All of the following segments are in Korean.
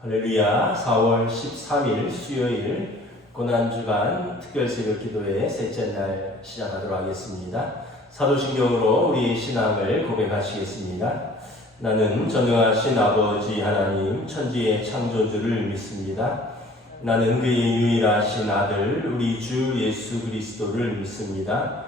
할렐루야. 4월 13일 수요일 고난주간 특별새벽 기도회 셋째 날 시작하도록 하겠습니다. 사도신경으로 우리의 신앙을 고백하시겠습니다. 나는 전능하신 아버지 하나님 천지의 창조주를 믿습니다. 나는 그의 유일하신 아들 우리 주 예수 그리스도를 믿습니다.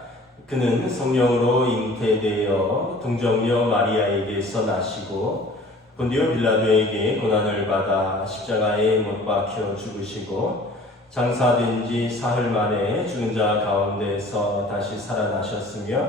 그는 성령으로 잉태되어 동정녀 마리아에게서 나시고 본디오 빌라도에게 고난을 받아 십자가에 못 박혀 죽으시고 장사된 지 사흘 만에 죽은 자 가운데서 다시 살아나셨으며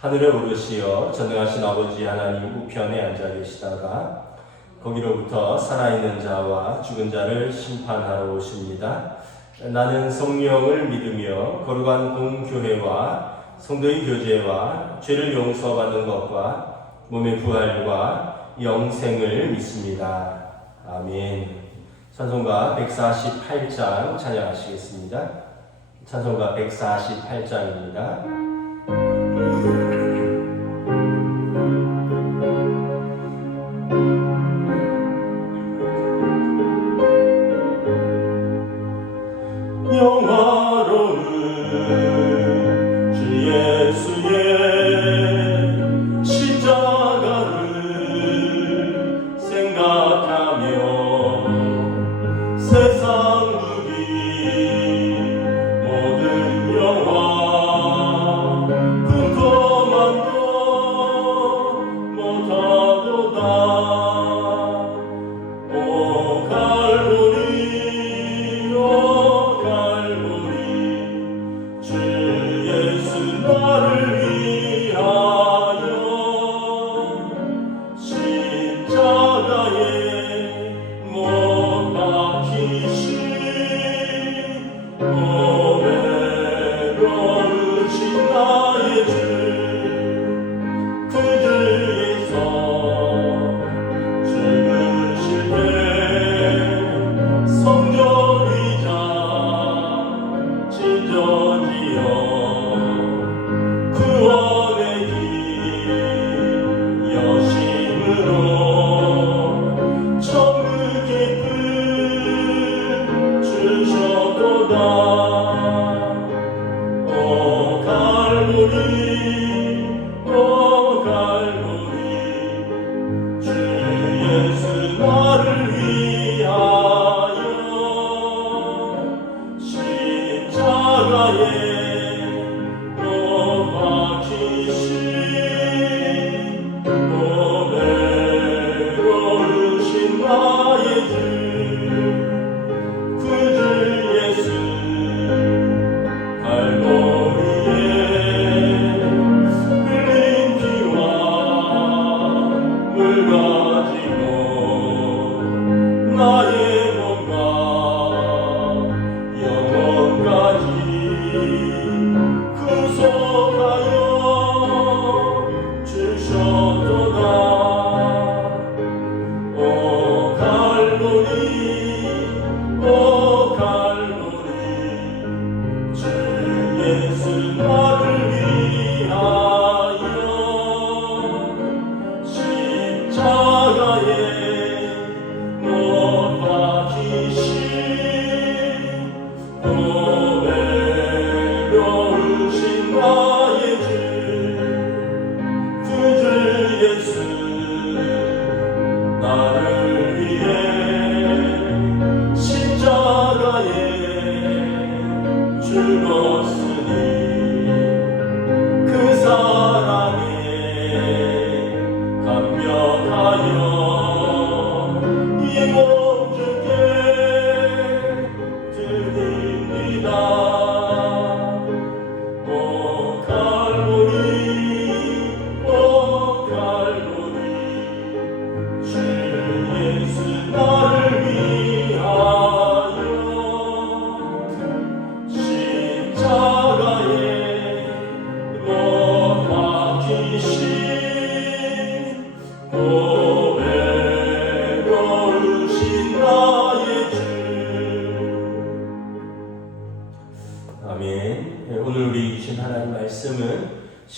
하늘에 오르시어 전능하신 아버지 하나님 우편에 앉아 계시다가 거기로부터 살아있는 자와 죽은 자를 심판하러 오십니다. 나는 성령을 믿으며 거룩한 공교회와 성도의 교제와 죄를 용서받는 것과 몸의 부활과 영생을 믿습니다. 아멘. 찬송가 148장 찬양하시겠습니다. 찬송가 148장입니다. 영화로운 주 예수의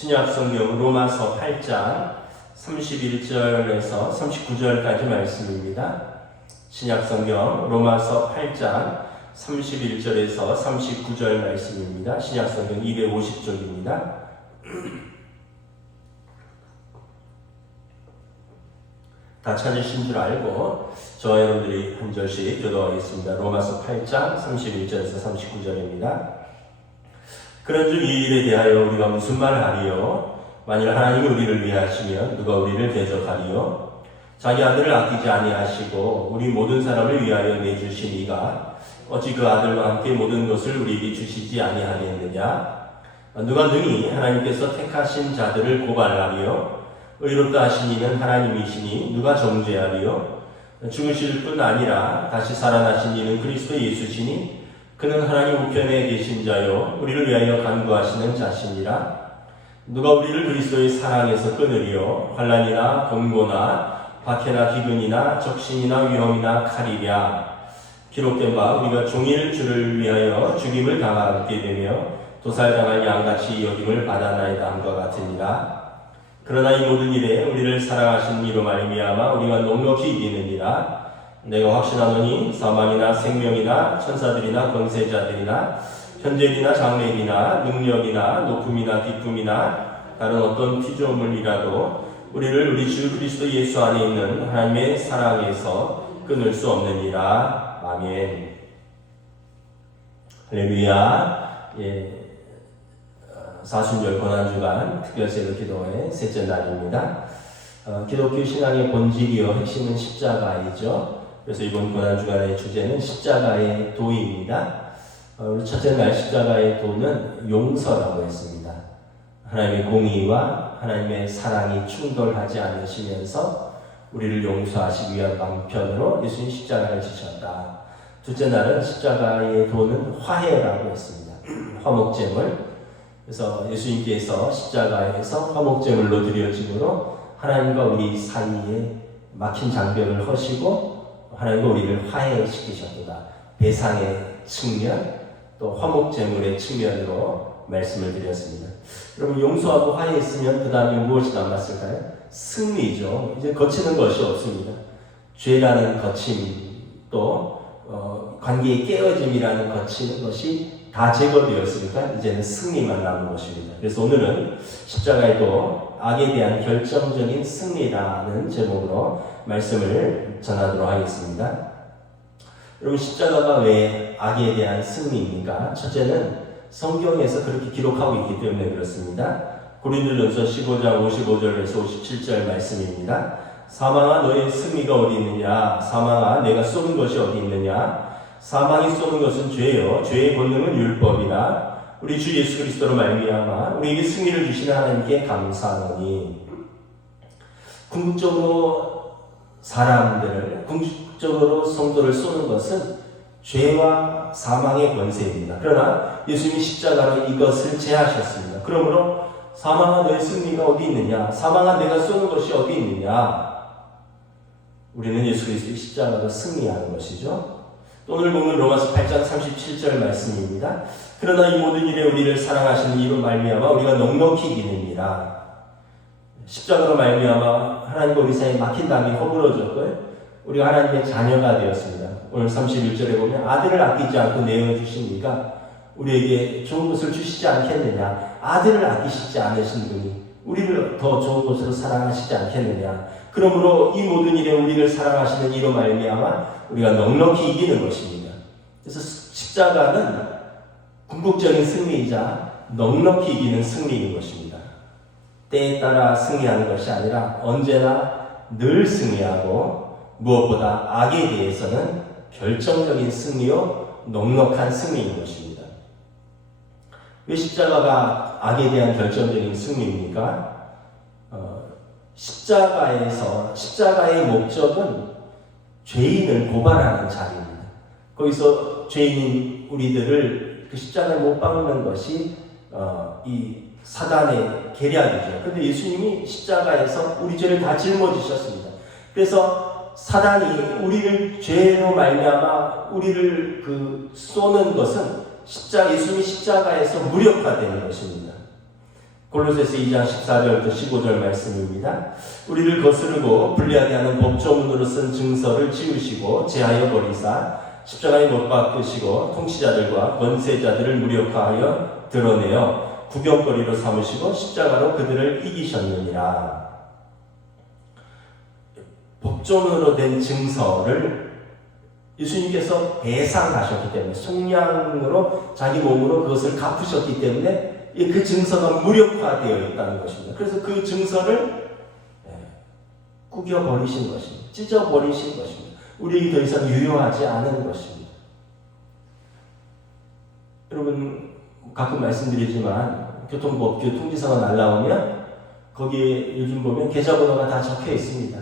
신약성경 로마서 8장 31절에서 39절까지 말씀입니다. 신약성경 로마서 8장 31절에서 39절 말씀입니다. 신약성경 250쪽입니다. 다 찾으신 줄 알고 저와 여러분들이 한 절씩 교도하겠습니다. 로마서 8장 31절에서 39절입니다. 그런즉 이 일에 대하여 우리가 무슨 말을 하리요? 만일 하나님이 우리를 위하시면 누가 우리를 대적하리요? 자기 아들을 아끼지 아니하시고 우리 모든 사람을 위하여 내주신 이가 어찌 그 아들과 함께 모든 것을 우리에게 주시지 아니하겠느냐? 누가 능히 하나님께서 택하신 자들을 고발하리요? 의롭다 하신 이는 하나님이시니 누가 정죄하리요? 죽으실 뿐 아니라 다시 살아나신 이는 그리스도 예수시니 그는 하나님 우편에 계신 자요 우리를 위하여 간구하시는 자시니라. 누가 우리를 그리스도의 사랑에서 끊으리요? 환난이나 권고나 박해나 기근이나 적신이나 위험이나 칼이랴. 기록된 바 우리가 종일 주를 위하여 죽임을 당하게 되며 도살당할 양같이 여김을 받아나이다 함과 같으니라. 그러나 이 모든 일에 우리를 사랑하신 이로 말미암아 우리가 넉넉히 이기느니라. 내가 확신하노니 사망이나 생명이나 천사들이나 권세자들이나 현재이나 장래이나 능력이나 높음이나 기쁨이나 다른 어떤 피조물이라도 우리를 우리 주 그리스도 예수 안에 있는 하나님의 사랑에서 끊을 수 없느니라. 아멘. 할렐루야. 사순절 고난주간 특별세로 기도회 셋째 날입니다. 기독교 신앙의 본질이요 핵심은 십자가이죠. 그래서 이번 고난주간의 주제는 십자가의 도입니다. 첫째 날 십자가의 도는 용서라고 했습니다. 하나님의 공의와 하나님의 사랑이 충돌하지 않으시면서 우리를 용서하시기 위한 방편으로 예수님 십자가를 지셨다. 둘째 날은 십자가의 도는 화해라고 했습니다. 화목제물. 그래서 예수님께서 십자가에서 화목제물로 드려짐으로 하나님과 우리 사이에 막힌 장벽을 허시고 하나님과 우리를 화해시키셨도다. 배상의 측면 또 화목제물의 측면으로 말씀을 드렸습니다. 여러분 용서하고 화해했으면 그 다음에 무엇이 남았을까요? 승리죠. 이제 거치는 것이 없습니다. 죄라는 거침 또 관계의 깨어짐이라는 거치는 것이 다 제거되었으니까 이제는 승리만 남은 것입니다. 그래서 오늘은 십자가에도 악에 대한 결정적인 승리라는 제목으로 말씀을 전하도록 하겠습니다. 여러분 십자가가 왜 악에 대한 승리입니까? 첫째는 성경에서 그렇게 기록하고 있기 때문에 그렇습니다. 고린도전서 15장 55절에서 57절 말씀입니다. 사망아 너의 승리가 어디 있느냐? 사망아 내가 쏘는 것이 어디 있느냐? 사망이 쏘는 것은 죄요 죄의 본능은 율법이라. 우리 주 예수 그리스도로 말미암아 우리에게 승리를 주시는 하나님께 감사하노니. 궁극적으로 사람들을 궁극적으로 성도를 쏘는 것은 죄와 사망의 권세입니다. 그러나 예수님이 십자가로 이것을 제하셨습니다. 그러므로 사망아 너의 승리가 어디 있느냐? 사망아 내가 쏘는 것이 어디 있느냐? 우리는 예수 그리스도의 십자가로 승리하는 것이죠. 오늘 보면 로마서 8장 37절 말씀입니다. 그러나 이 모든 일에 우리를 사랑하시는 이로 말미암아 우리가 넉넉히 이기느니라. 십자가로 말미암아 하나님과 우리 사이에 막힌 담이 허물어졌고요. 우리가 하나님의 자녀가 되었습니다. 오늘 31절에 보면 아들을 아끼지 않고 내어주신 이가 우리에게 좋은 것을 주시지 않겠느냐. 아들을 아끼시지 않으신 분이 우리를 더 좋은 것으로 사랑하시지 않겠느냐. 그러므로 이 모든 일에 우리를 사랑하시는 이로 말미암아 우리가 넉넉히 이기는 것입니다. 그래서 십자가는 궁극적인 승리이자 넉넉히 이기는 승리인 것입니다. 때에 따라 승리하는 것이 아니라 언제나 늘 승리하고 무엇보다 악에 대해서는 결정적인 승리요 넉넉한 승리인 것입니다. 왜 십자가가 악에 대한 결정적인 승리입니까? 십자가의 목적은 죄인을 고발하는 자리입니다. 거기서 죄인인 우리들을 그 십자가에 못 박는 것이 이 사단의 계략이죠. 그런데 예수님이 십자가에서 우리 죄를 다 짊어지셨습니다. 그래서 사단이 우리를 죄로 말미암아 우리를 쏘는 것은 예수님이 십자가에서 무력화되는 것입니다. 골로새서 2장 14절부터 15절 말씀입니다. 우리를 거스르고 불리하게 하는 법조문으로 쓴 증서를 지우시고 제하여 버리사 십자가에 못 박으시고 통치자들과 권세자들을 무력화하여 드러내어 구경거리로 삼으시고 십자가로 그들을 이기셨느니라. 법조문으로 된 증서를 예수님께서 배상하셨기 때문에 속량으로 자기 몸으로 그것을 갚으셨기 때문에 그 증서가 무력화되어 있다는 것입니다. 그래서 그 증서를 구겨버리신 것입니다. 찢어버리신 것입니다. 우리에게 더 이상 유효하지 않은 것입니다. 여러분 가끔 말씀드리지만 교통법, 교통지사가 날라오면 거기에 요즘 보면 계좌번호가 다 적혀 있습니다.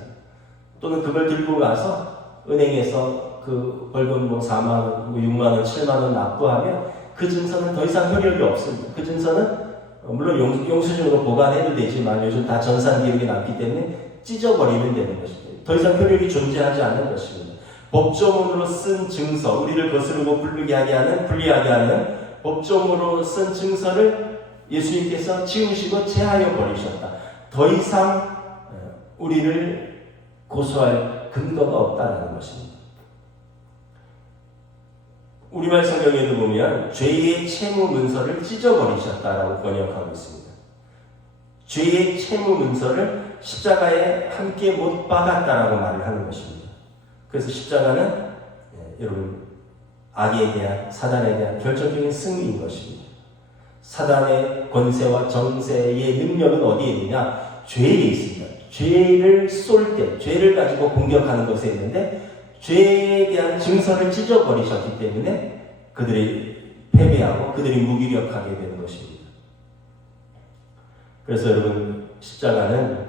또는 그걸 들고 가서 은행에서 그 벌금 4만원, 6만원, 7만원 납부하면 그 증서는 더 이상 효력이 없습니다. 그 증서는 물론 영수증으로 보관해도 되지만 요즘 다 전산 기록이 남기 때문에 찢어버리면 되는 것입니다. 더 이상 효력이 존재하지 않는 것입니다. 법조문으로 쓴 증서, 우리를 거스르고 불리하게 하는 법조문으로 쓴 증서를 예수님께서 지우시고 제하여 버리셨다. 더 이상 우리를 고소할 근거가 없다는 것입니다. 우리말 성경에도 보면 죄의 채무 문서를 찢어버리셨다라고 번역하고 있습니다. 죄의 채무 문서를 십자가에 함께 못 박았다라고 말을 하는 것입니다. 그래서 십자가는 여러분 악에 대한, 사단에 대한 결정적인 승리인 것입니다. 사단의 권세와 정세의 능력은 어디에 있느냐? 죄에 있습니다. 죄를 쏠 때, 죄를 가지고 공격하는 것에 있는데 죄에 대한 증서를 찢어버리셨기 때문에 그들이 패배하고 그들이 무기력하게 되는 것입니다. 그래서 여러분 십자가는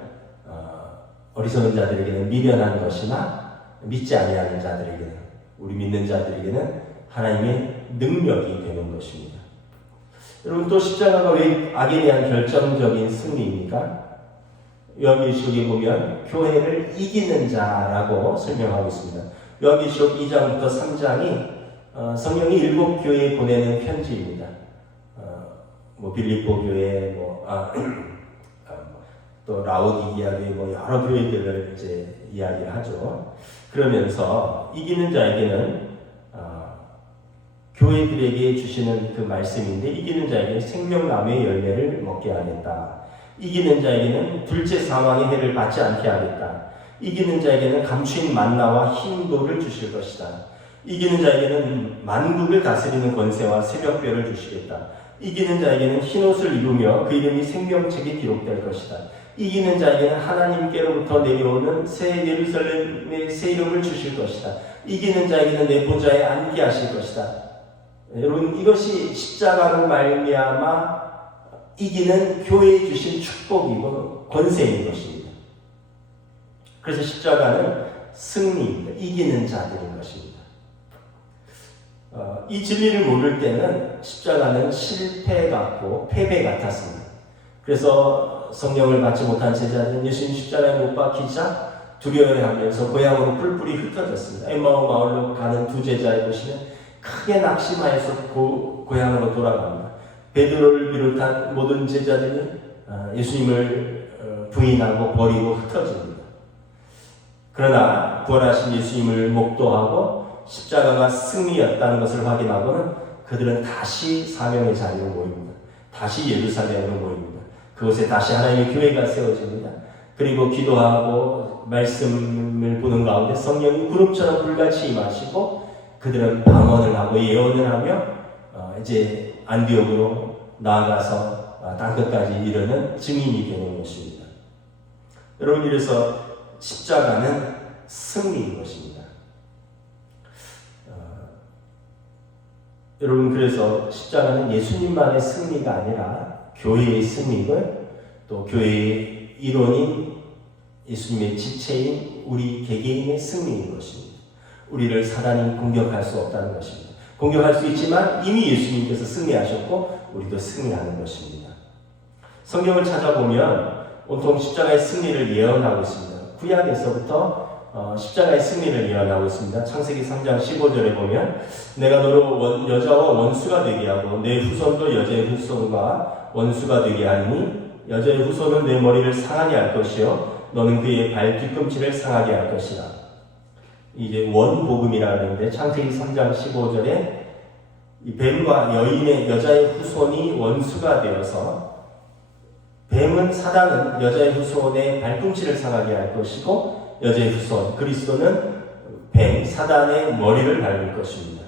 어리석은 자들에게는 미련한 것이나 믿지 아니하는 자들에게는, 우리 믿는 자들에게는 하나님의 능력이 되는 것입니다. 여러분 또 십자가가 왜 악에 대한 결정적인 승리입니까? 요한계시록에 보면 교회를 이기는 자라고 설명하고 있습니다. 요한계시록 2장부터 3장이 성령이 7교회에 보내는 편지입니다. 빌립보 교회, 또 라오디게아 교회, 여러 교회들을 이제 이야기를 하죠. 그러면서 이기는 자에게는 교회들에게 주시는 그 말씀인데, 이기는 자에게 생명나무의 열매를 먹게 하겠다. 이기는 자에게는 둘째 사망의 해를 받지 않게 하겠다. 이기는 자에게는 감추인 만나와 흰돌을 주실 것이다. 이기는 자에게는 만국을 다스리는 권세와 새벽별을 주시겠다. 이기는 자에게는 흰옷을 입으며 그 이름이 생명책에 기록될 것이다. 이기는 자에게는 하나님께로부터 내려오는 새 예루살렘의 새 이름을 주실 것이다. 이기는 자에게는 내 보좌에 앉게 하실 것이다. 여러분 이것이 십자가로 말미암아 이기는 교회에 주신 축복이고 권세인 것입니다. 그래서 십자가는 승리입니다. 이기는 자들인 것입니다. 이 진리를 모를 때는 십자가는 실패 같고 패배 같았습니다. 그래서 성령을 받지 못한 제자들은 예수님 십자가에 못 박히자 두려워하면서 고향으로 뿔뿔이 흩어졌습니다. 엠마오 마을로 가는 두 제자에 보시면 크게 낙심하여서 고향으로 돌아갑니다. 베드로를 비롯한 모든 제자들이 예수님을 부인하고 버리고 흩어집니다. 그러나 부활하신 예수님을 목도하고 십자가가 승리였다는 것을 확인하고는 그들은 다시 사명의 자리로 모입니다. 다시 예루살렘으로 모입니다. 그곳에 다시 하나님의 교회가 세워집니다. 그리고 기도하고 말씀을 보는 가운데 성령이 구름처럼 불같이 임하시고 그들은 방언을 하고 예언을 하며 이제 안디옥으로 나아가서 땅끝까지 이르는 증인이 되는 것입니다. 여러분 이래서 십자가는 승리인 것입니다. 여러분 그래서 십자가는 예수님만의 승리가 아니라 교회의 승리고 또 교회의 일원인 예수님의 지체인 우리 개개인의 승리인 것입니다. 우리를 사단이 공격할 수 없다는 것입니다. 공격할 수 있지만 이미 예수님께서 승리하셨고 우리도 승리하는 것입니다. 성경을 찾아보면 온통 십자가의 승리를 예언하고 있습니다. 구약에서부터 십자가의 승리를 예언하고 있습니다. 창세기 3장 15절에 보면 내가 너로 여자와 원수가 되게 하고 내 후손도 여자의 후손과 원수가 되게 하니 여자의 후손은 내 머리를 상하게 할 것이요 너는 그의 발 뒤꿈치를 상하게 할 것이라. 이제 원복음이라 하는데 창세기 3장 15절에 이 뱀과 여자의 후손이 원수가 되어서 뱀은 사단은 여자의 후손의 발꿈치를 상하게 할 것이고 여자의 후손 그리스도는 뱀 사단의 머리를 밟을 것입니다.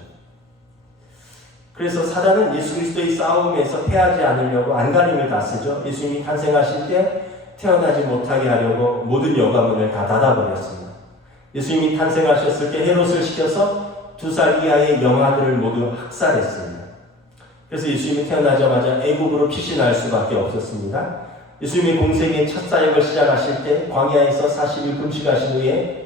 그래서 사단은 예수 그리스도의 싸움에서 패하지 않으려고 안간힘을 다 쓰죠. 예수님이 탄생하실 때 태어나지 못하게 하려고 모든 여관문을 다 닫아버렸습니다. 예수님이 탄생하셨을 때 헤롯을 시켜서 2살 이하의 영아들을 모두 학살했습니다. 그래서 예수님이 태어나자마자 애국으로 피신할 수밖에 없었습니다. 예수님이 공생의 첫 사역을 시작하실 때 광야에서 40일 금식하신 후에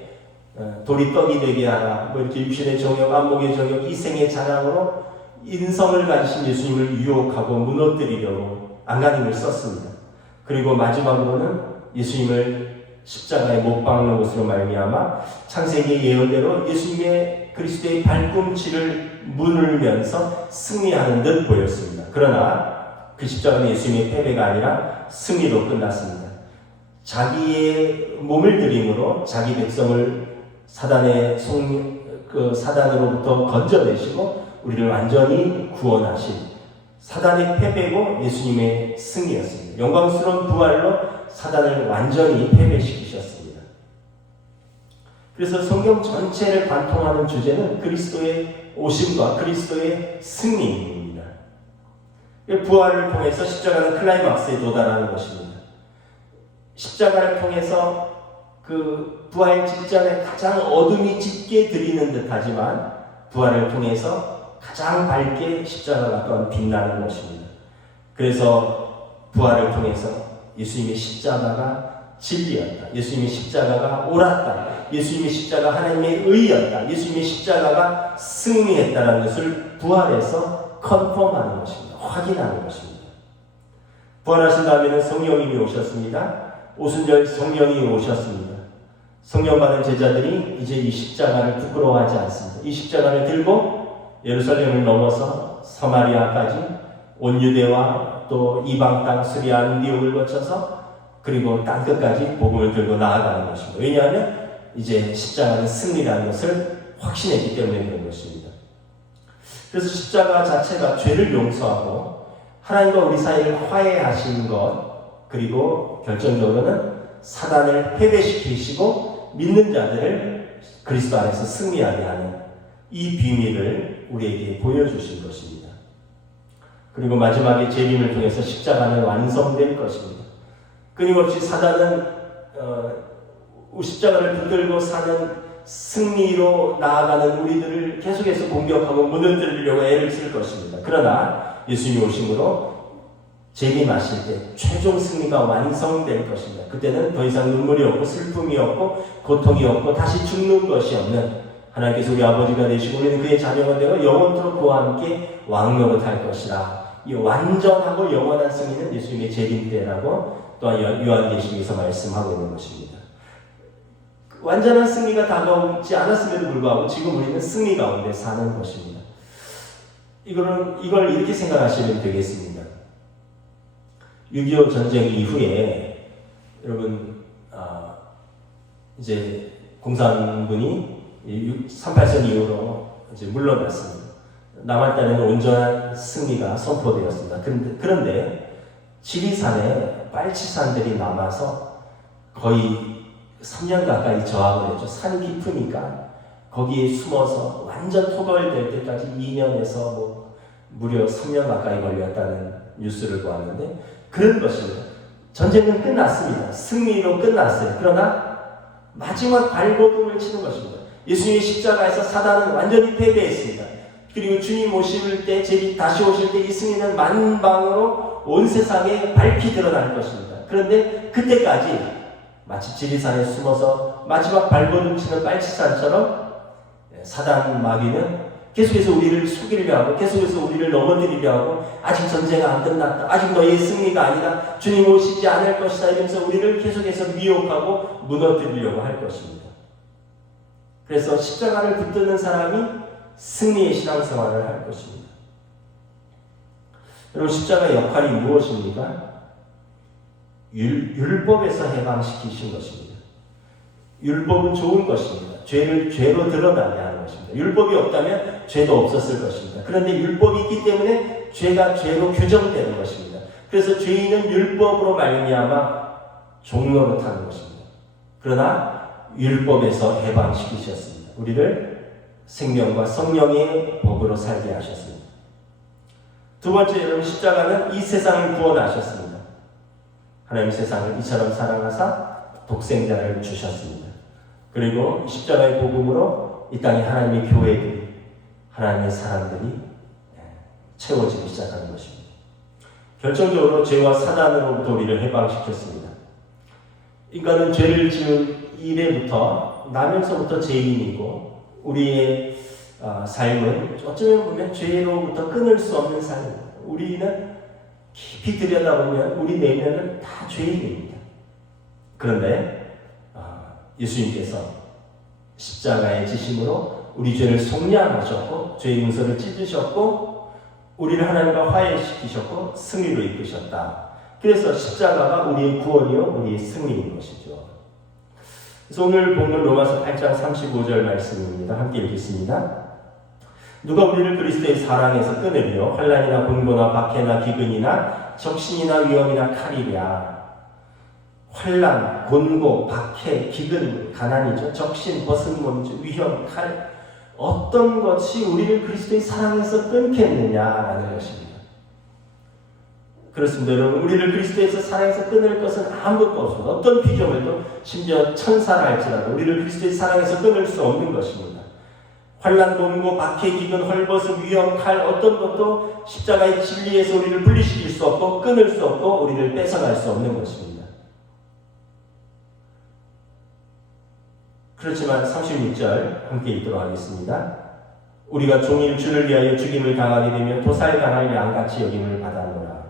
돌이 떡이 되게 하라 이렇게 육신의 정욕, 안목의 정욕, 이생의 자랑으로 인성을 가지신 예수님을 유혹하고 무너뜨리려고 안간힘을 썼습니다. 그리고 마지막으로는 예수님을 십자가에 못 박는 것으로 말미암아 창세기의 예언대로 예수님의 그리스도의 발꿈치를 무늘면서 승리하는 듯 보였습니다. 그러나 그 십자가는 예수님의 패배가 아니라 승리로 끝났습니다. 자기의 몸을 들임으로 자기 백성을 사단으로부터 건져내시고 우리를 완전히 구원하신 사단의 패배고 예수님의 승리였습니다. 영광스러운 부활로 사단을 완전히 패배시키셨습니다. 그래서 성경 전체를 관통하는 주제는 그리스도의 오심과 그리스도의 승리입니다. 부활을 통해서 십자가는 클라이막스에 도달하는 것입니다. 십자가를 통해서 그 부활 직전에 가장 어둠이 짙게 들이는 듯하지만 부활을 통해서 가장 밝게 십자가가 또한 빛나는 것입니다. 그래서 부활을 통해서 예수님의 십자가가 진리였다. 예수님의 십자가가 옳았다. 예수님의 십자가 하나님의 의였다. 예수님의 십자가가 승리했다는 것을 부활에서 컨펌하는 것입니다. 확인하는 것입니다. 부활하신 다음에는 성령님이 오셨습니다. 오순절 성령이 오셨습니다. 성령 받은 제자들이 이제 이 십자가를 부끄러워하지 않습니다. 이 십자가를 들고 예루살렘을 넘어서 사마리아까지 온 유대와 또 이방 땅 수리아 안디옥을 거쳐서 그리고 땅끝까지 복음을 들고 나아가는 것입니다. 왜냐하면 이제 십자가는 승리라는 것을 확신했기 때문에 그런 것입니다. 그래서 십자가 자체가 죄를 용서하고 하나님과 우리 사이를 화해하시는 것 그리고 결정적으로는 사단을 패배시키시고 믿는 자들을 그리스도 안에서 승리하게 하는 이 비밀을 우리에게 보여주신 것입니다. 그리고 마지막에 재림을 통해서 십자가는 완성될 것입니다. 끊임없이 사단은 십자가를 붙들고 사는 승리로 나아가는 우리들을 계속해서 공격하고 무너뜨리려고 애를 쓸 것입니다. 그러나 예수님이 오심으로 재림하실 때 최종 승리가 완성될 것입니다. 그때는 더 이상 눈물이 없고 슬픔이 없고 고통이 없고 다시 죽는 것이 없는 하나님께서 우리 아버지가 되시고 우리는 그의 자녀가 되어 영원토록 그와 함께 왕노릇할 것이라. 이 완전하고 영원한 승리는 예수님의 재림 때라고 또한 요한계시록에서 말씀하고 있는 것입니다. 완전한 승리가 다가오지 않았음에도 불구하고 지금 우리는 승리 가운데 사는 것입니다. 이걸 이렇게 생각하시면 되겠습니다. 6.25 전쟁 이후에 여러분 이제 공산군이 38선 이후로 이제 물러났습니다. 남한 땅에는 온전한 승리가 선포되었습니다. 그런데 지리산에 빨치산들이 남아서 거의 3년 가까이 저항을 했죠. 산이 깊으니까 거기에 숨어서 완전 토벌될 때까지 2년에서 무려 3년 가까이 걸렸다는 뉴스를 보았는데 그런 것입니다. 전쟁은 끝났습니다. 승리로 끝났어요. 그러나 마지막 발버둥을 치는 것입니다. 예수님의 십자가에서 사단은 완전히 패배했습니다. 그리고 주님 오실 때, 다시 오실 때 이 승리는 만방으로 온 세상에 밝히 드러날 것입니다. 그런데 그때까지 마치 지리산에 숨어서 마지막 발버둥 치는 빨치산처럼 사단 마귀는 계속해서 우리를 속이려 하고 계속해서 우리를 넘어뜨리려 하고 아직 전쟁은 안 끝났다. 아직 너희의 승리가 아니다. 주님 오시지 않을 것이다. 이러면서 우리를 계속해서 미혹하고 무너뜨리려고 할 것입니다. 그래서 십자가를 붙드는 사람이 승리의 신앙생활을 할 것입니다. 여러분 십자가의 역할이 무엇입니까? 율법에서 해방시키신 것입니다. 율법은 좋은 것입니다. 죄를 죄로 드러나게 하는 것입니다. 율법이 없다면 죄도 없었을 것입니다. 그런데 율법이 있기 때문에 죄가 죄로 규정되는 것입니다. 그래서 죄인은 율법으로 말미암아 종로로 타는 것입니다. 그러나 율법에서 해방시키셨습니다. 우리를 생명과 성령의 법으로 살게 하셨습니다. 두 번째, 여러분, 십자가는 이 세상을 구원하셨습니다. 하나님 세상을 이처럼 사랑하사 독생자를 주셨습니다. 그리고 십자가의 복음으로 이 땅에 하나님의 교회들이, 하나님의 사람들이 채워지기 시작하는 것입니다. 결정적으로 죄와 사단으로부터 우리를 해방시켰습니다. 인간은 죄를 지은 이래부터 나면서부터 죄인이고, 우리의 삶은 어쩌면 보면 죄로부터 끊을 수 없는 삶입니다. 우리는 깊이 들여다보면 우리 내면은 다 죄인입니다. 그런데 예수님께서 십자가의 지심으로 우리 죄를 속량하셨고, 죄의 문서를 찢으셨고, 우리를 하나님과 화해시키셨고 승리로 이끄셨다. 그래서 십자가가 우리의 구원이요, 우리의 승리인 것이죠. 그래서 오늘 본문 로마서 8장 35절 말씀입니다. 함께 읽겠습니다. 누가 우리를 그리스도의 사랑에서 끊으리요? 환난이나 곤고나 박해나 기근이나 적신이나 위험이나 칼이랴. 환난, 곤고, 박해, 기근, 가난이죠. 적신, 버스먼지, 위험, 칼. 어떤 것이 우리를 그리스도의 사랑에서 끊겠느냐라는 것입니다. 그렇습니다. 여러분, 우리를 그리스도에서 사랑에서 끊을 것은 아무것도 없습니다. 어떤 피조물도, 심지어 천사라 할지라도 우리를 그리스도의 사랑에서 끊을 수 없는 것입니다. 환난, 곤고, 박해, 기근, 헐벗음, 위험, 칼, 어떤 것도 십자가의 진리에서 우리를 분리시킬 수 없고 끊을 수 없고 우리를 뺏어갈 수 없는 것입니다. 그렇지만 36절 함께 읽도록 하겠습니다. 우리가 종일 주를 위하여 죽임을 당하게 되면 도살당할 양같이 여김을 받았노라.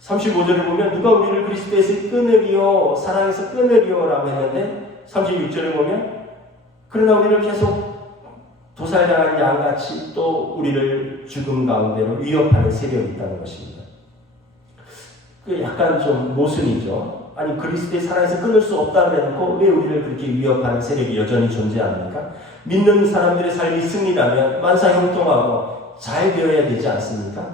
35절을 보면 누가 우리를 그리스도에서 끊으리요, 사랑에서 끊으리요 라고 했는데 36절을 보면 그러나 우리를 계속 도살당한 양같이 또 우리를 죽음 가운데로 위협하는 세력이 있다는 것입니다. 그 약간 좀 모순이죠. 아니, 그리스도의 사랑에서 끊을 수 없다고 해놓고 왜 우리를 그렇게 위협하는 세력이 여전히 존재합니까? 믿는 사람들의 삶이 승리라면 만사형통하고 잘 되어야 되지 않습니까?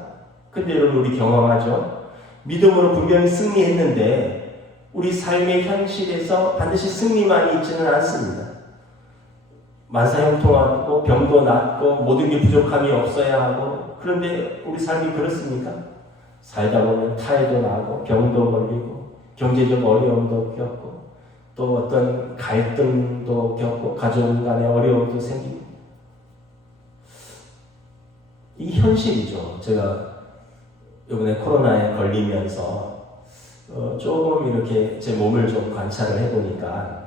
근데 여러분, 우리 경험하죠? 믿음으로 분명히 승리했는데 우리 삶의 현실에서 반드시 승리만이 있지는 않습니다. 만사형통하고 병도 낫고 모든 게 부족함이 없어야 하고, 그런데 우리 삶이 그렇습니까? 살다 보면 탈도 나고 병도 걸리고 경제적 어려움도 겪고 또 어떤 갈등도 겪고 가족 간의 어려움도 생기고, 이 현실이죠. 제가 이번에 코로나에 걸리면서 조금 이렇게 제 몸을 좀 관찰을 해보니까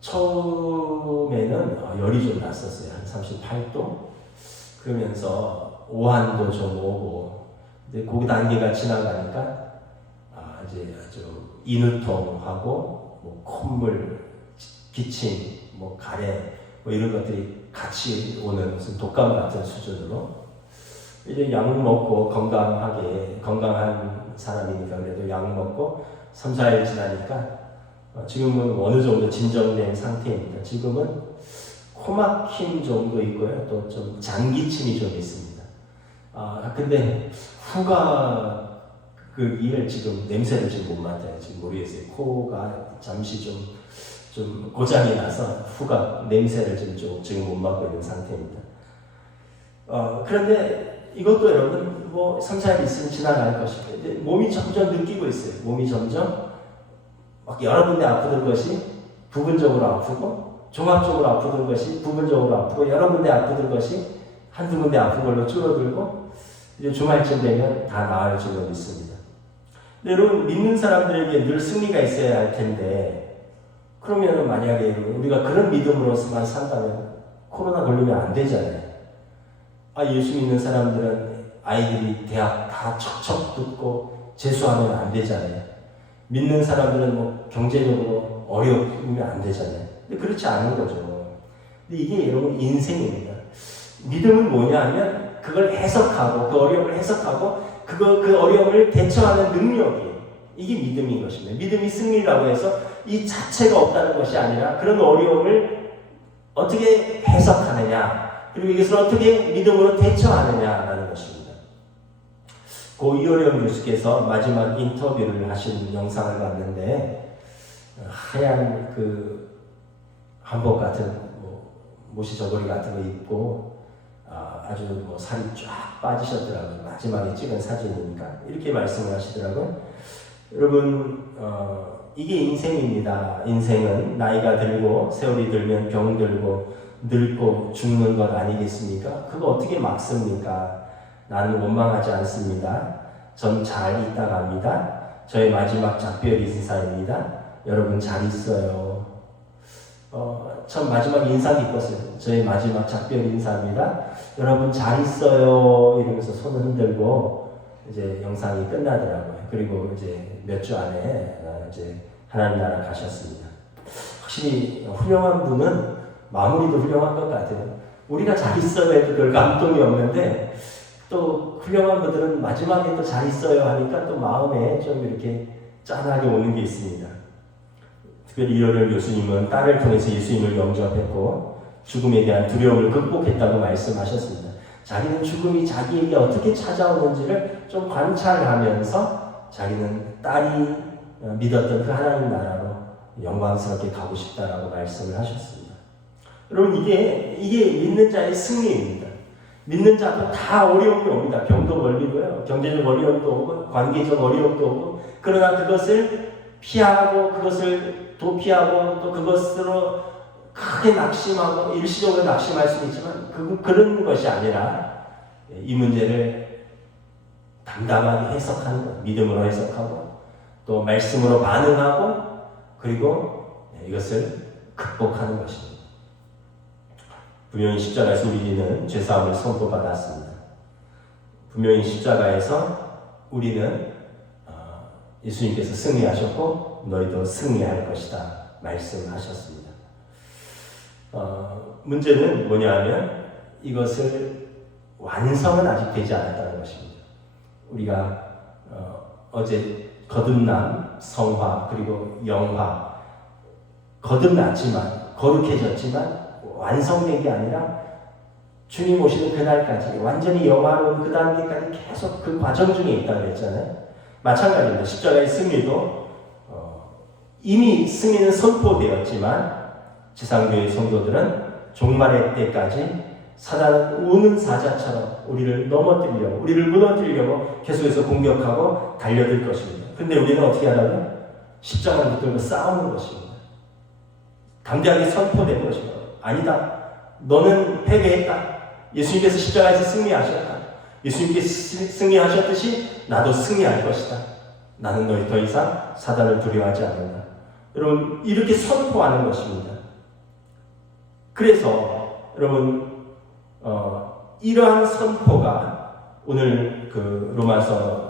처음에는 열이 좀 났었어요. 한 38도. 그러면서 오한도 좀 오고, 근데 그 단계가 지나가니까 이제 아주 인후통하고 뭐 콧물, 기침, 뭐 가래, 뭐 이런 것들이 같이 오는 무슨 독감 같은 수준으로 이제 약 먹고 건강한 사람이니까 그래도 약 먹고 3, 4일 지나니까 지금은 어느 정도 진정된 상태입니다. 지금은 코막힘 정도 있고요. 또 좀 장기침이 좀 있습니다. 근데 후가 그 일 지금 냄새를 지금 못 맡아요. 지금 모르겠어요. 코가 잠시 좀 고장이 나서 후가 냄새를 지금 못 맡고 있는 상태입니다. 그런데 이것도 여러분 뭐 3, 4일 있으면 지나갈 것인데 몸이 점점 느끼고 있어요. 몸이 점점 막 여러 군데 아프던 것이 부분적으로 아프고, 종합적으로 아프던 것이 부분적으로 아프고, 여러 군데 아프던 것이 한두 군데 아픈 걸로 줄어들고, 이제 주말쯤 되면 다 나을 줄로 믿습니다. 근데 여러분, 믿는 사람들에게 늘 승리가 있어야 할 텐데, 그러면 만약에 우리가 그런 믿음으로서만 산다면 코로나 걸리면 안 되잖아요. 예수 믿는 사람들은 아이들이 대학 다 척척 붙고 재수하면 안 되잖아요. 믿는 사람들은 뭐 경제적으로 어려우면 안 되잖아요. 근데 그렇지 않은 거죠. 근데 이게 여러분 인생입니다. 믿음은 뭐냐 하면 그걸 해석하고 그 어려움을 해석하고 그 어려움을 대처하는 능력이 이게 믿음인 것입니다. 믿음이 승리라고 해서 이 자체가 없다는 것이 아니라 그런 어려움을 어떻게 해석하느냐 그리고 이것을 어떻게 믿음으로 대처하느냐라는 것입니다. 고 이호령 교수께서 마지막 인터뷰를 하신 영상을 봤는데 하얀 그 한복 같은 모시 저고리 같은 거 입고 아주 살이 쫙 빠지셨더라고요. 마지막에 찍은 사진이니까 이렇게 말씀을 하시더라고요. 여러분 이게 인생입니다. 인생은 나이가 들고 세월이 들면 병들고 늙고 죽는 것 아니겠습니까? 그거 어떻게 막습니까? 나는 원망하지 않습니다. 전 잘 있다 갑니다. 저의 마지막 작별 인사입니다. 여러분 잘 있어요. 참 마지막 인사 기뻤어요. 저의 마지막 작별 인사입니다. 여러분 잘 있어요. 이러면서 손을 흔들고 이제 영상이 끝나더라고요. 그리고 이제 몇 주 안에 이제 하나님 나라 가셨습니다. 확실히 훌륭한 분은 마무리도 훌륭한 것 같아요. 우리가 잘 있어요 해도 별 감동이 없는데 또 훌륭한 분들은 마지막에 또 잘 있어요 하니까 또 마음에 좀 이렇게 짠하게 오는 게 있습니다. 특별히 이호령 교수님은 딸을 통해서 예수님을 영접했고 죽음에 대한 두려움을 극복했다고 말씀하셨습니다. 자기는 죽음이 자기에게 어떻게 찾아오는지를 좀 관찰하면서 자기는 딸이 믿었던 그 하나님 나라로 영광스럽게 가고 싶다라고 말씀을 하셨습니다. 여러분 이게 믿는 자의 승리입니다. 믿는 자도 다 어려움이 옵니다. 병도 걸리고요. 경제적 어려움도 오고 관계적 어려움도 오고 그러나 그것을 피하고 그것을 도피하고 또 그것으로 크게 낙심하고 일시적으로 낙심할 수는 있지만 그런 것이 아니라 이 문제를 담담하게 해석하는 것, 믿음으로 해석하고 또 말씀으로 반응하고 그리고 이것을 극복하는 것입니다. 분명히 십자가에서 우리는 죄사함을 선포받았습니다. 분명히 십자가에서 우리는 예수님께서 승리하셨고 너희도 승리할 것이다 말씀하셨습니다. 문제는 뭐냐면 이것을 완성은 아직 되지 않았다는 것입니다. 우리가 어제 거듭남, 성화 그리고 영화 거듭났지만 거룩해졌지만 완성된 게 아니라 주님 오시는 그날까지 완전히 영화로운 그 단계까지 계속 그 과정 중에 있다고 그랬잖아요. 마찬가지입니다. 십자가의 승리도 이미 승리는 선포되었지만 지상교회 성도들은 종말의 때까지 사단은 우는 사자처럼 우리를 넘어뜨리려고 우리를 무너뜨리려고 계속해서 공격하고 달려들 것입니다. 근데 우리는 어떻게 하라고요? 십자가를 붙들고 싸우는 것입니다. 담대하게 선포되는 것입니다. 아니다. 너는 패배했다. 예수님께서 십자가에서 승리하셨다. 예수님께서 승리하셨듯이 나도 승리할 것이다. 나는 너희 더 이상 사단을 두려워하지 않는다. 여러분 이렇게 선포하는 것입니다. 그래서 여러분 이러한 선포가 오늘 그 로마서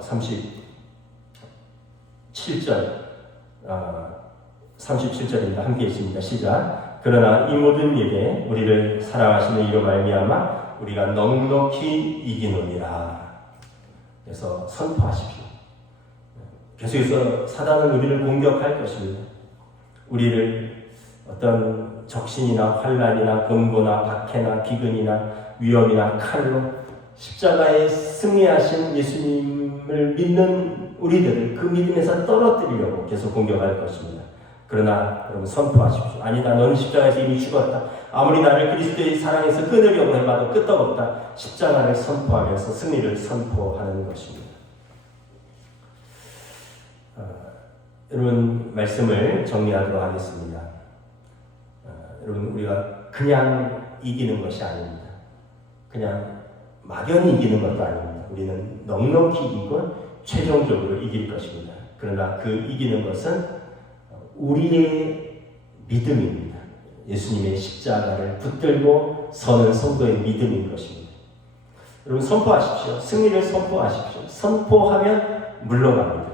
37절입니다. 함께 있습니다. 시작. 그러나 이 모든 일에 우리를 사랑하시는 이로 말미암아 우리가 넉넉히 이기노니라. 그래서 선포하십시오. 계속해서 사단은 우리를 공격할 것입니다. 우리를 어떤 적신이나 환난이나 권고나 박해나 기근이나 위험이나 칼로 십자가에 승리하신 예수님을 믿는 우리들을 그 믿음에서 떨어뜨리려고 계속 공격할 것입니다. 그러나 여러분 선포하십시오. 아니다. 너는 십자가에서 이미 죽었다. 아무리 나를 그리스도의 사랑에서 끊으려고 해봐도 끄떡없다. 십자가를 선포하면서 승리를 선포하는 것입니다. 여러분 말씀을 정리하도록 하겠습니다. 여러분 우리가 그냥 이기는 것이 아닙니다. 그냥 막연히 이기는 것도 아닙니다. 우리는 넉넉히 이기고 최종적으로 이길 것입니다. 그러나 그 이기는 것은 우리의 믿음입니다. 예수님의 십자가를 붙들고 서는 성도의 믿음인 것입니다. 여러분 선포하십시오. 승리를 선포하십시오. 선포하면 물러갑니다.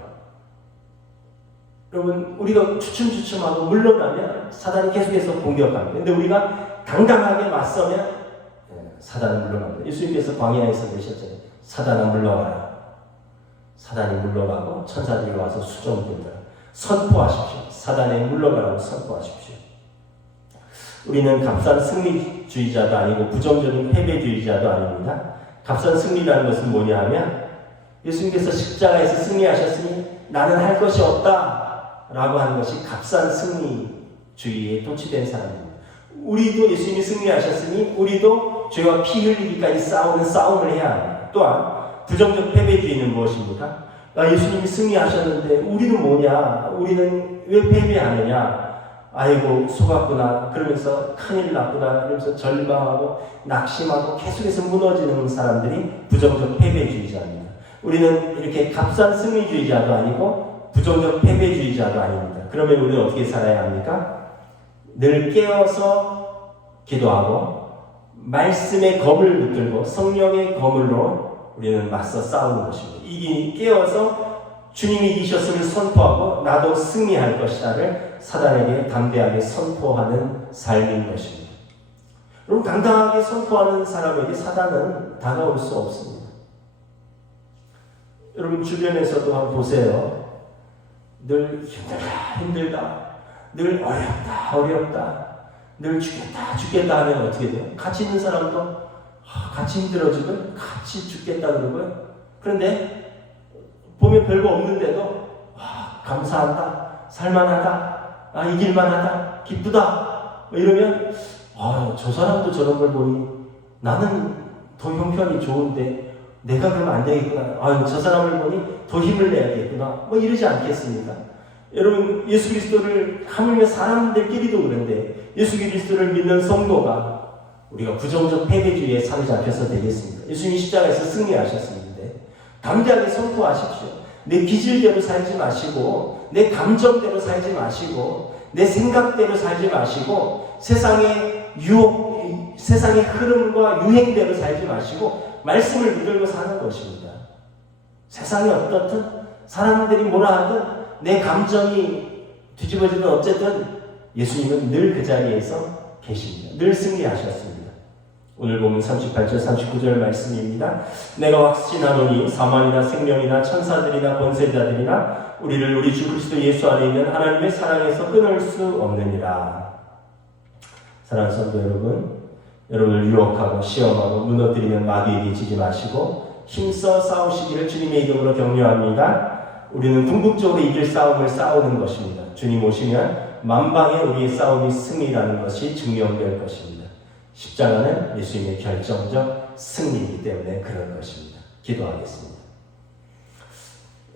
여러분 우리가 주춤주춤하고 물러나면 사단이 계속해서 공격합니다. 그런데 우리가 당당하게 맞서면 사단은 물러갑니다. 예수님께서 광야에서 내셨잖아요. 사단아 물러가라. 사단이 물러가고 천사들이 와서 수종된다. 선포하십시오. 사단에 물러가라고 선포하십시오. 우리는 값싼 승리주의자도 아니고 부정적인 패배주의자도 아닙니다. 값싼 승리라는 것은 뭐냐 하면 예수님께서 십자가에서 승리하셨으니 나는 할 것이 없다 라고 하는 것이 값싼 승리주의에 도취된 사람입니다. 우리도 예수님이 승리하셨으니 우리도 죄와 피 흘리기까지 싸우는 싸움을 해야 합니다. 또한 부정적 패배주의는 무엇입니까? 예수님이 승리하셨는데 우리는 뭐냐? 우리는 왜 패배하느냐? 아이고 속았구나 그러면서 큰일 났구나 그러면서 절망하고 낙심하고 계속해서 무너지는 사람들이 부정적 패배주의자입니다. 우리는 이렇게 값싼 승리주의자도 아니고 부정적 패배주의자도 아닙니다. 그러면 우리는 어떻게 살아야 합니까? 늘 깨어서 기도하고 말씀의 검을 붙들고 성령의 검으로 우리는 맞서 싸우는 것입니다. 깨어서 주님이 이기셨음을 선포하고 나도 승리할 것이다를 사단에게 담대하게 선포하는 삶인 것입니다. 여러분 당당하게 선포하는 사람에게 사단은 다가올 수 없습니다. 여러분 주변에서도 한번 보세요. 늘 힘들다, 늘 어렵다, 늘 죽겠다 하면 어떻게 돼요? 같이 있는 사람도 같이 힘들어지고 같이 죽겠다 그러고요. 그런데 보면 별거 없는데도 감사한다, 살만하다, 이길만하다, 기쁘다 이러면 저 사람도 저런 걸 보니 나는 더 형편이 좋은데 내가 그러면 안 되겠구나. 저 사람을 보니 더 힘을 내야겠구나. 이러지 않겠습니까? 여러분 예수 그리스도를 하물며 사람들끼리도 그런데 예수 그리스도를 믿는 성도가 우리가 부정적 패배주의에 사로잡혀서 되겠습니다. 예수님이 십자가에서 승리하셨습니다. 담대하게 선포하십시오. 내 기질대로 살지 마시고 내 감정대로 살지 마시고 내 생각대로 살지 마시고 세상의 유혹, 세상의 흐름과 유행대로 살지 마시고 말씀을 붙들고 사는 것입니다. 세상이 어떻든 사람들이 뭐라 하든 내 감정이 뒤집어지든 어쨌든 예수님은 늘 그 자리에서 계십니다. 늘 승리하셨습니다. 오늘 보면 38절 39절 말씀입니다. 내가 확신하노니 사망이나 생명이나 천사들이나 권세자들이나 우리를 우리 주 그리스도 예수 안에 있는 하나님의 사랑에서 끊을 수 없느니라. 사랑하는 성도 여러분, 여러분을 유혹하고 시험하고 무너뜨리는 마귀에게 지지 마시고 힘써 싸우시기를 주님의 이름으로 격려합니다. 우리는 궁극적으로 이길 싸움을 싸우는 것입니다. 주님 오시면 만방에 우리의 싸움이 승리라는 것이 증명될 것입니다. 십자가는 예수님의 결정적 승리이기 때문에 그런 것입니다. 기도하겠습니다.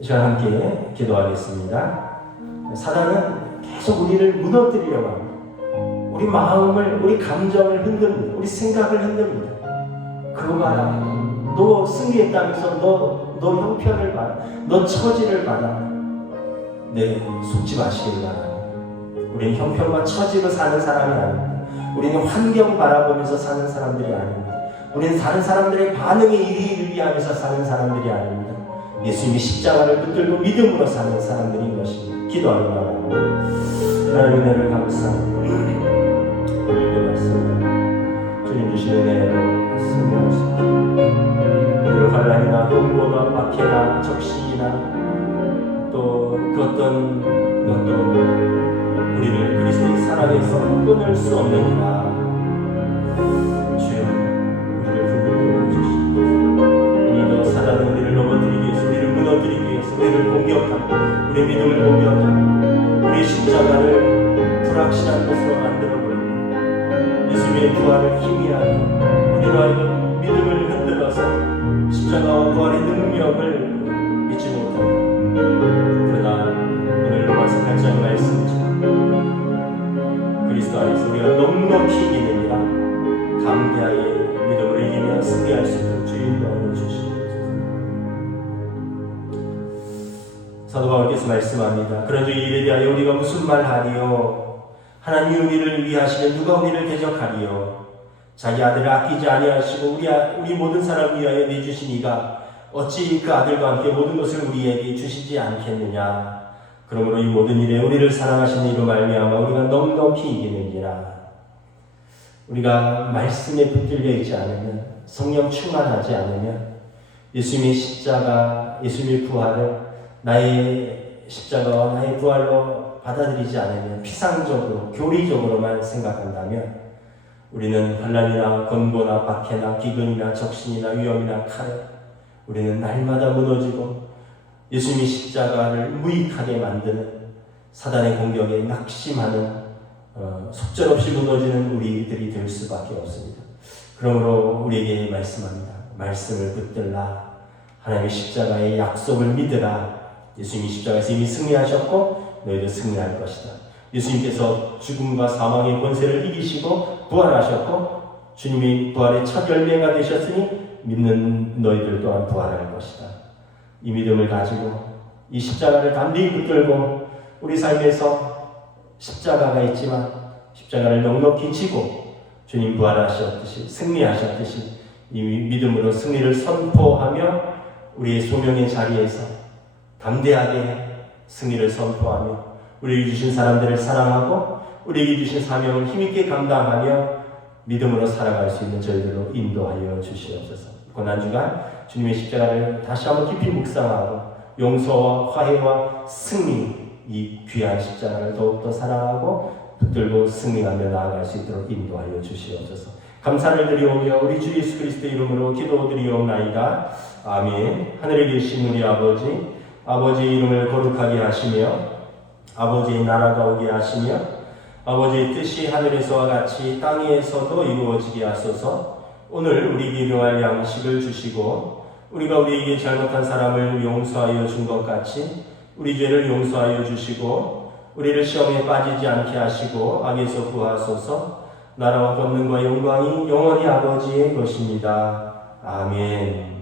이 시간 함께 기도하겠습니다. 사단은 계속 우리를 무너뜨리려고 합니다. 우리 마음을, 우리 감정을 흔듭니다. 우리 생각을 흔듭니다. 그거 봐라. 너 승리했다면서 너 형편을 봐라. 너 처지를 봐라. 네, 속지 마시길 바랍니다. 우리는 형편과 처지로 사는 사람이 아닙니다. 우리는 환경 바라보면서 사는 사람들이 아닙니다. 우리는 다른 사람들의 반응에 일희일비하면서 사는 사람들이 아닙니다. 예수님이 십자가를 붙들고 믿음으로 사는 사람들인 것입니다. 기도하기 바랍니다. 하나님 은혜를 감사합니다. 오늘도 말씀 주님 주신 은혜로 승리할 수 있게 우리를 환난이나 홍보나 박해나 적신이나 또 그 어떤 것도 우리를 그리스도의 사랑에서 끊을 수 없느니라. 주여 우리를 불러주시옵소서. 오늘도 사단은 우리를 넘어뜨리기 위해서, 우리를 무너뜨리기 위해서, 우리를 공격하고 우리의 믿음을 공격하고 우리의 십자가를 불확실한 것으로 만들어버리고 예수님의 부활을 희미하게 우리로 하여금 믿음을 흔들어서 십자가와 부활의 능력을 믿지 못하고 그러나 오늘 로마서 8장 말씀이죠. 그리스도 안에서 우리가 넉넉히 이기느니라. 담대하게 믿음으로 이기며 승리할 수 있도록 주님 도와주시옵소서. 사도 바울께서 말씀합니다. 그런즉 이 일에 대하여 우리가 무슨 말하리요? 하나님이 우리를 위하시면 누가 우리를 대적하리요? 자기 아들을 아끼지 아니하시고 우리 모든 사람을 위하여 내주신 이가 어찌 그 아들과 함께 모든 것을 우리에게 주시지 않겠느냐? 그러므로 이 모든 일에 우리를 사랑하시는 이로 말미암아 우리가 넉넉히 이기느니라. 우리가 말씀에 붙들려 있지 않으면, 성령 충만하지 않으면 예수님의 십자가, 예수님의 부활을 나의 십자가와 나의 부활로 받아들이지 않으면, 피상적으로 교리적으로만 생각한다면 우리는 환난이나 건고나 박해나 기근이나 적신이나 위험이나 칼에 우리는 날마다 무너지고 예수님의 십자가를 무익하게 만드는 사단의 공격에 낙심하는 속절없이 무너지는 우리들이 될 수밖에 없습니다. 그러므로 우리에게 말씀합니다. 말씀을 붙들라. 하나님의 십자가의 약속을 믿으라. 예수님이 십자가에서 이미 승리하셨고 너희도 승리할 것이다. 예수님께서 죽음과 사망의 권세를 이기시고 부활하셨고 주님이 부활의 첫 열매가 되셨으니 믿는 너희들 또한 부활할 것이다. 이 믿음을 가지고 이 십자가를 담대히 붙들고 우리 삶에서 십자가가 있지만 십자가를 넉넉히 지고 주님 부활하셨듯이 승리하셨듯이 이 믿음으로 승리를 선포하며 우리의 소명의 자리에서 담대하게 승리를 선포하며 우리에게 주신 사람들을 사랑하고 우리에게 주신 사명을 힘있게 감당하며 믿음으로 살아갈 수 있는 저희들로 인도하여 주시옵소서. 고난주간 주님의 십자가를 다시 한번 깊이 묵상하고 용서와 화해와 승리, 이 귀한 십자가를 더욱더 사랑하고 붙들고 승리하며 나아갈 수 있도록 인도하여 주시옵소서. 감사를 드리오며 우리 주 예수 그리스도 이름으로 기도드리옵나이다. 아멘. 하늘에 계신 우리 아버지, 아버지의 이름을 거룩하게 하시며 아버지의 나라가 오게 하시며 아버지의 뜻이 하늘에서와 같이 땅에서도 이루어지게 하소서. 오늘 우리에게 필요할 양식을 주시고 우리가 우리에게 잘못한 사람을 용서하여 준 것 같이 우리 죄를 용서하여 주시고 우리를 시험에 빠지지 않게 하시고 악에서 구하소서. 나라와 권능과 영광이 영원히 아버지의 것입니다. 아멘.